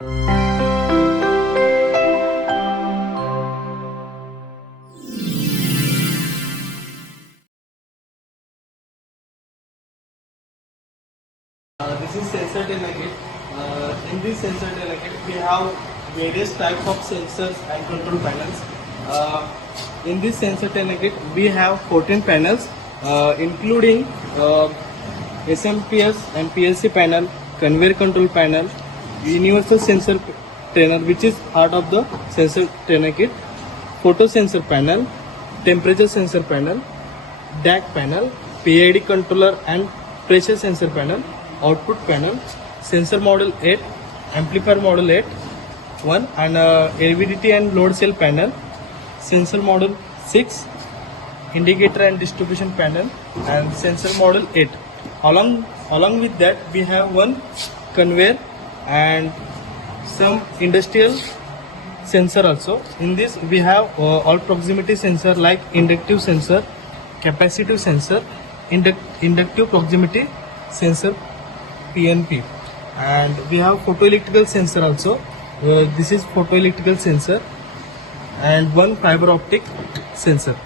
This is sensor delegate. In this sensor delegate, we have various types of sensors and control panels. In this sensor delegate, we have 14 panels, including SMPS and PLC panel, conveyor control panel, universal sensor trainer, which is part of the sensor trainer kit, photo sensor panel, temperature sensor panel, DAC panel, PID controller and pressure sensor panel, output panel, sensor model 8, amplifier model 8, one, and LVDT and load cell panel, sensor model 6, indicator and distribution panel, and sensor model 8. Along with that, we have one conveyor and some industrial sensor also. In this, we have all proximity sensor like inductive sensor, capacitive sensor, inductive proximity sensor PNP, and we have photoelectrical sensor also. This is photoelectrical sensor and one fiber optic sensor.